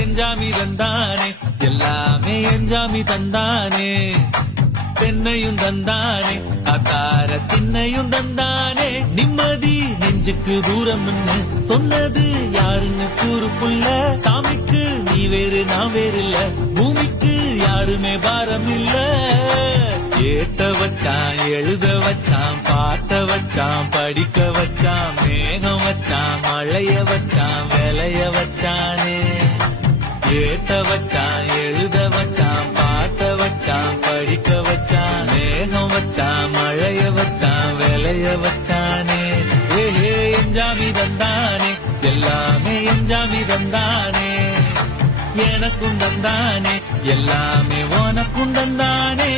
எஞ்சாமி தந்தானே எல்லாமே எஞ்சாமி தந்தானே தென்னையும் தந்தானே காத்தார திண்ணையும் தந்தானே நிம்மதி நெஞ்சுக்கு தூரம் சொன்னது யாருன்னு கூறுப்புள்ள சாமிக்கு நீ வேறு நான் வேறு இல்ல பூமிக்கு யாருமே பாரம் இல்ல ஏத்த வச்சான் எழுத வச்சான் பாட்ட வச்சான் படிக்க வச்சான் மேகம் வச்சான் மழைய வச்சான் விளைய வச்சானே ஏத்த வச்சான் எழுத வச்சான் பாட்ட வச்சான் படிக்க வச்சான் மேகம் வச்சான் மழைய வச்சான் விளைய வச்சானே ஏ எஞ்சாமி தந்தானே எல்லாமே எஞ்சாமி தந்தானே எனக்கும் தந்தானே எல்லாமே உனக்கும் தந்தானே